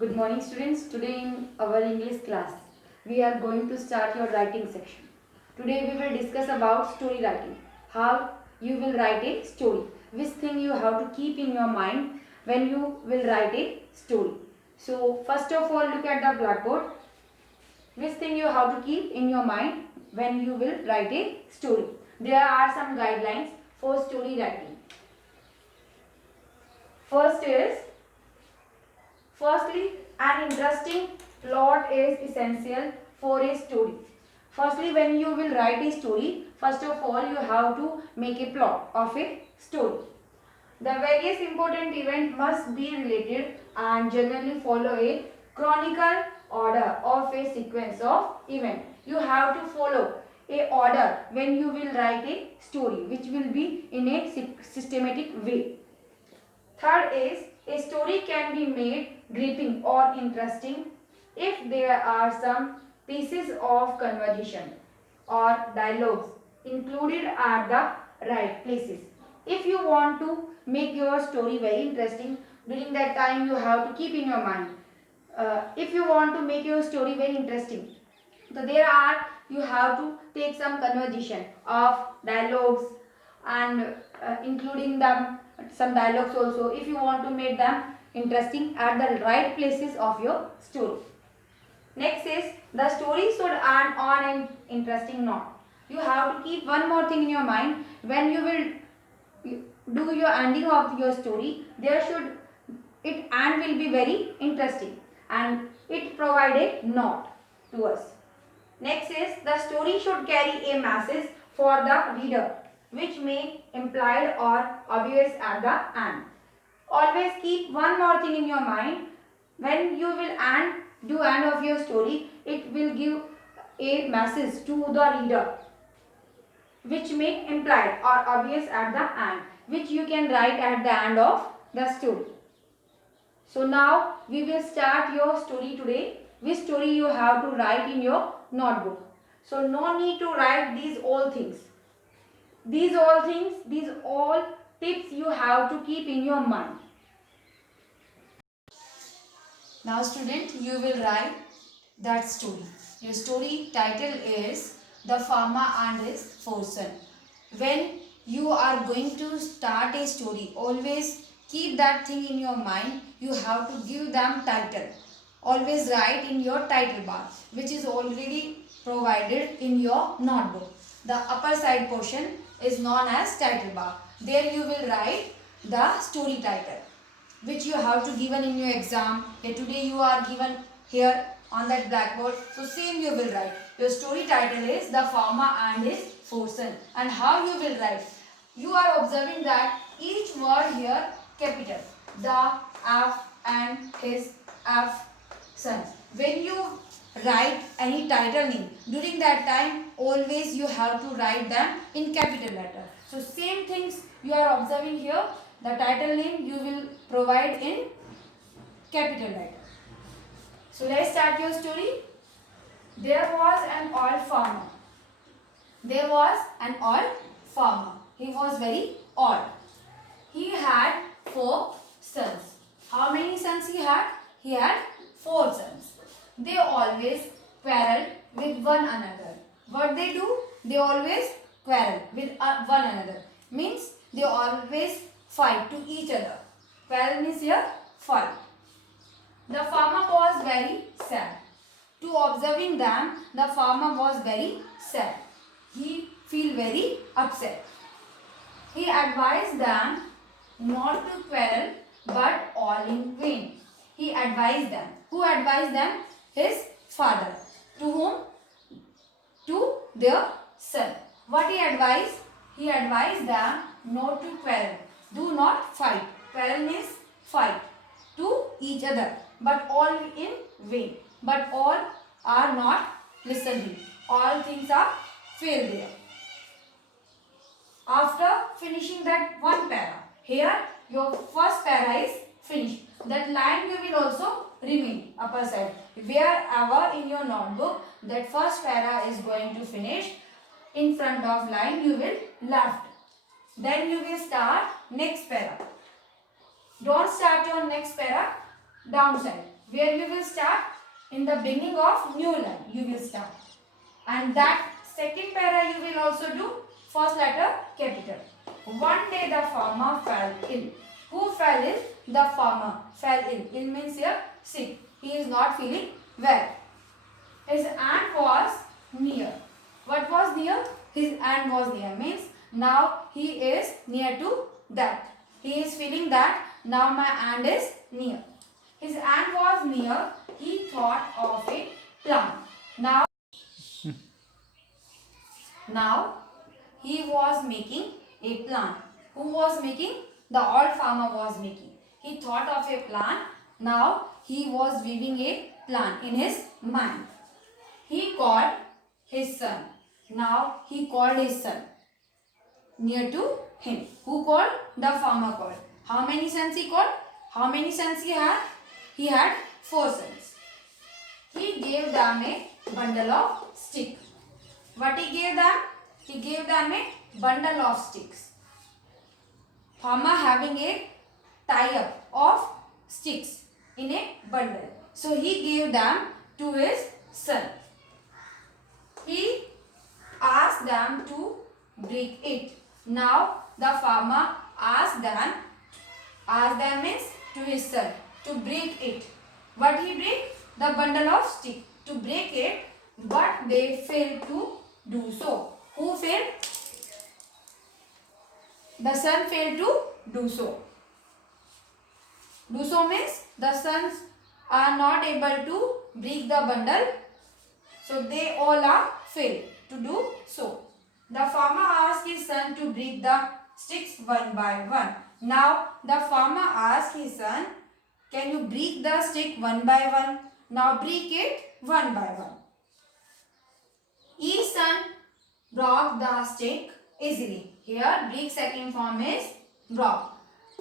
Good morning students. Today in our English class, we are going to start your writing section. Today we will discuss about story writing. How you will write a story. Which thing you have to keep in your mind when you will write a story. So first of all look at the blackboard. Which thing you have to keep in your mind when you will write a story. There are some guidelines for story writing. Firstly, an interesting plot is essential for a story. Firstly, when you will write a story, first of all you have to make a plot of a story. The various important events must be related and generally follow a chronicle order of a sequence of events. You have to follow a order when you will write a story which will be in a systematic way. Third is, a story can be made gripping or interesting if there are some pieces of conversation or dialogues included at the right places. If you want to make your story very interesting, during that time you have to keep in your mind. If you want to make your story very interesting, so you have to take some conversation of dialogues and including them some dialogues also if you want to make them interesting at the right places of your story. Next is the story should end on an interesting note. You have to keep one more thing in your mind when you will do your ending of your story. There should it and will be very interesting and it provide a note to us. Next is the story should carry a message for the reader which may implied or obvious at the end. Always keep one more thing in your mind. When you will end of your story, it will give a message to the reader which may implied or obvious at the end, which you can write at the end of the story. So now we will start your story today. Which story you have to write in your notebook. So no need to write these all things. These all tips you have to keep in your mind. Now student, you will write that story. Your story title is The Farmer and His Four Sons. When you are going to start a story, always keep that thing in your mind. You have to give them title. Always write in your title bar, which is already provided in your notebook. The upper side portion is known as title bar. There you will write the story title, which you have to given in your exam. Today you are given here on that blackboard. So same you will write. Your story title is The Farmer and His Four Sons. And how you will write? You are observing that each word here capital. The, F and his, F, sons. When you write any title name, during that time always you have to write them in capital letter. So same things you are observing here. The title name you will provide in capital letter. So let's start your story. There was an old farmer. There was an old farmer. He was very old. He had 4 sons. How many sons he had? He had 4 sons. They always quarrel with one another. What they do? They always quarrel with one another. Means they always fight to each other. Quarrel means here fight. The farmer was very sad. To observing them, the farmer was very sad. He feel very upset. He advised them not to quarrel, but all in vain. He advised them. Who advised them? His father. To whom? To their son. What he advised? He advised them not to quarrel. Do not fight. Quarrel means fight to each other, but all in vain. But all are not listening. All things are fail there. After finishing that one para, here your first para is finished. That line you will also remain upper side. Wherever in your notebook that first para is going to finish, in front of line you will left. Then you will start next para. Don't start your next para downside. Where you will start? In the beginning of new line you will start. And that second para you will also do first letter capital. One day the farmer fell ill. Who fell ill? The farmer fell ill. Ill means here sick. He is not feeling well. His aunt was near. What was near? His aunt was near. Means now he is near to that. He is feeling that now my aunt is near. His aunt was near. He thought of a plan. Now he was making a plan. Who was making? The old farmer was making. He thought of a plan. Now he was weaving a plan in his mind. He called his son. Now he called his son near to him. Who called? The farmer called. How many sons he called? How many sons he had? He had 4 sons. He gave them a bundle of sticks. What he gave them? He gave them a bundle of sticks. Farmer having a tie-up of sticks in a bundle. So he gave them to his son. He asked them to break it. Now the farmer asked them means to his son to break it. What he break? The bundle of stick. To break it, but they failed to do so. Who failed? The son failed to do so. Do so means the sons are not able to break the bundle. So they all are failed to do so. The farmer asked his son to break the sticks one by one. Now the farmer asked his son, can you break the stick one by one? Now break it one by one. Each son broke the stick easily. Here break second form is broke.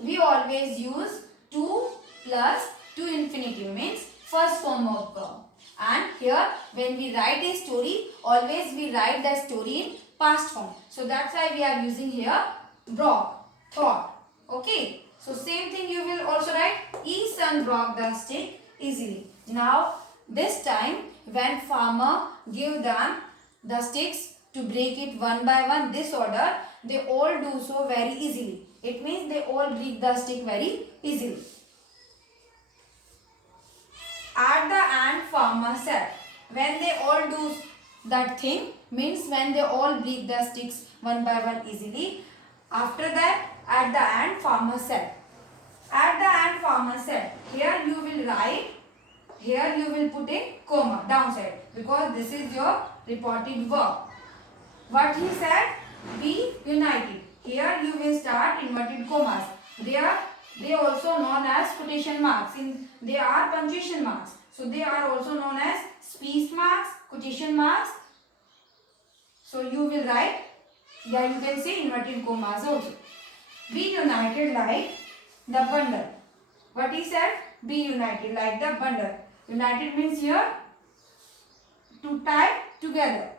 We always use to plus to infinitive means first form of verb. And here when we write a story, always we write the story in past form. So that's why we are using here broke, thought. Okay. So same thing you will also write each son broke the stick easily. Now this time when farmer give them the sticks to break it one by one, this order, they all do so very easily. It means they all break the stick very easily. At the end, farmer said, when they all do that thing, means when they all break the sticks one by one easily. After that, at the end, farmer said. At the end, farmer said, here you will write, here you will put a comma downside because this is your reported verb. What he said? Be united. Here you will start inverted commas. They also known as quotation marks. They are punctuation marks. So they are also known as speech marks, quotation marks. So you will write, yeah, you can say inverted commas also. Be united like the bundle. What he said? Be united like the bundle. United means here to tie together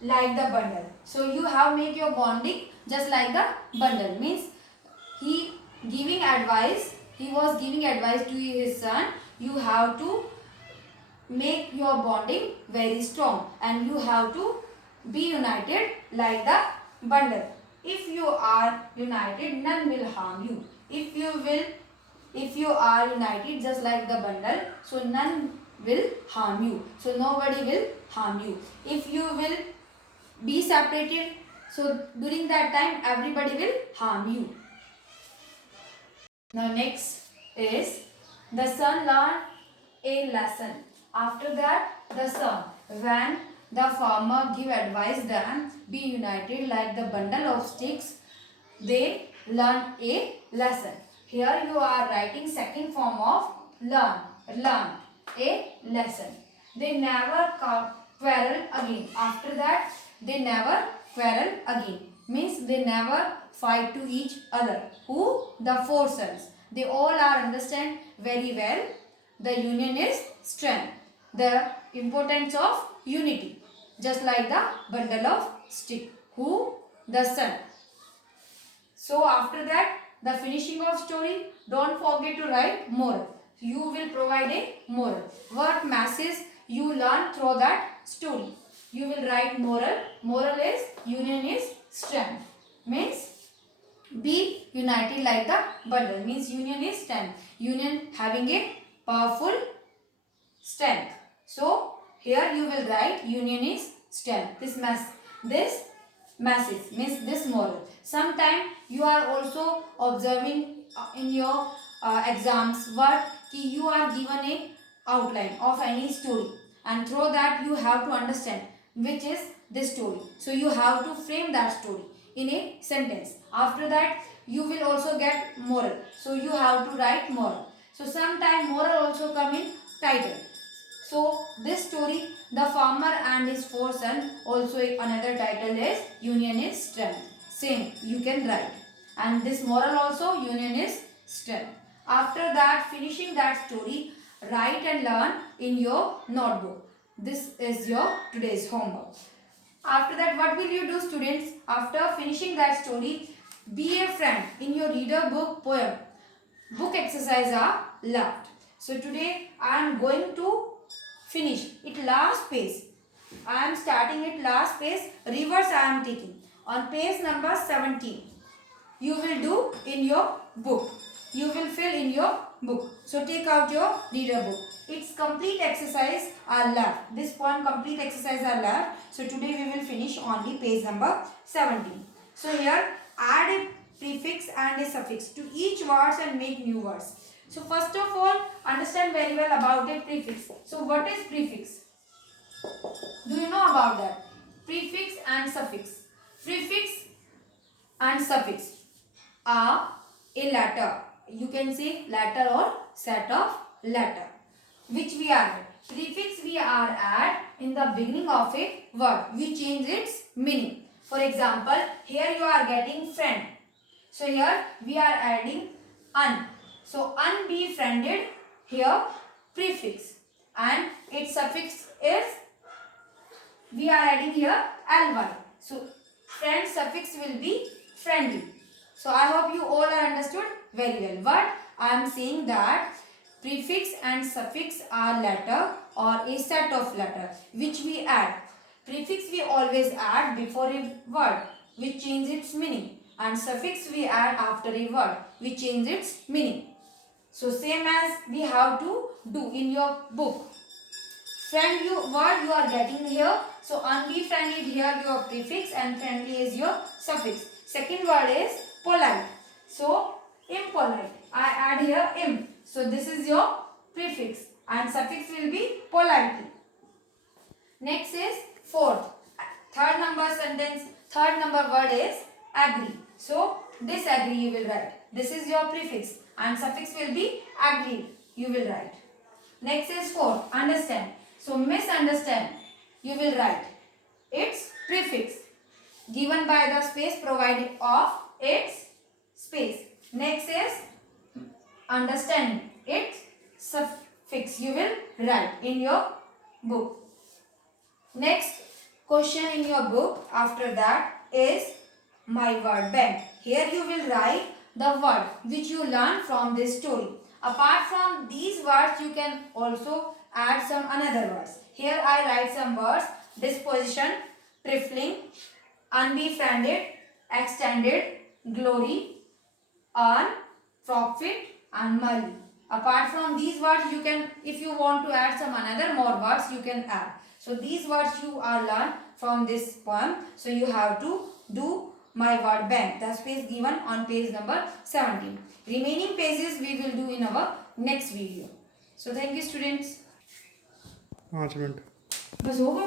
like the bundle. So you have make your bonding just like the bundle. Means he was giving advice to his son. You have to make your bonding very strong and you have to be united like the bundle. If you are united, none will harm you. If you are united just like the bundle, so none will harm you. So nobody will harm you. If you will be separated, so during that time everybody will harm you. Now next is the son learned a lesson. After that, the son, when the farmer give advice them be united like the bundle of sticks, they learn a lesson. Here you are writing second form of learn a lesson. They never quarrel again. After that, they never quarrel again. Means they never fight to each other. Who? The 4 sons. They all are understand very well. The union is strength. The importance of unity. Just like the bundle of stick. Who? The son. So after that, the finishing of story, don't forget to write moral. you will provide a moral. What message you learn through that story? You will write moral. Moral is union is strength. Means be united like the bundle. Means union is strength. Union having a powerful strength. So here you will write union is strength. This message means this moral. Sometime you are also observing in your exams what you are given a outline of any story, and through that you have to understand which is this story. So you have to frame that story in a sentence. After that you will also get moral. So you have to write moral. So sometime moral also come in title. So this story, the farmer and his four sons, also another title is union is strength. Same you can write. And this moral also union is strength. After that, finishing that story, write and learn in your notebook. This is your today's homework. After that, what will you do, students? After finishing that story, be a friend in your reader book poem. Book exercise are left. So today I am going to finish it last page. I am starting it last page. Reverse I am taking. On page number 17. You will do in your book. You will fill in your book. So take out your reader book. Its complete exercise are left. This poem complete exercise are left. So today we will finish only page number 17. So here add a prefix and a suffix to each words and make new words. So first of all, understand very well about a prefix. So what is prefix? Do you know about that? Prefix and suffix. Prefix and suffix are a letter. You can say letter or set of letter which we are. Prefix we are add in the beginning of a word. We change its meaning. For example, here you are getting friend. So here we are adding un. So unbefriended, here prefix, and its suffix is we are adding here ly. So friend suffix will be friendly. So I hope you all are understood very well. What I am saying that prefix and suffix are letter or a set of letter which we add. Prefix we always add before a word which change its meaning, and suffix we add after a word which change its meaning. So same as we have to do in your book. Friend word you are getting here. So unbefriended here your prefix and friendly is your suffix. Second word is polite. So impolite. I add here im. So this is your prefix and suffix will be politely. Next is fourth. Third number sentence. Third number word is agree. So disagree you will write. This is your prefix and suffix will be agreed. You will write. Next is fourth. Understand. So misunderstand. You will write. Its prefix given by the space provided of its space. Next is understanding. Its suffix you will write in your book. Next question in your book after that is my word bank. Here you will write the word which you learn from this story. Apart from these words, you can also add some another words. Here I write some words: disposition, trifling, unbefriended, extended, glory, earn, profit, and money. Apart from these words, you can, if you want to add some another more words, you can add. So these words you are learned from this poem. So you have to do my word bank. The space given on page number 17. Remaining pages we will do in our next video. So thank you students. 5 minute बस हो गया।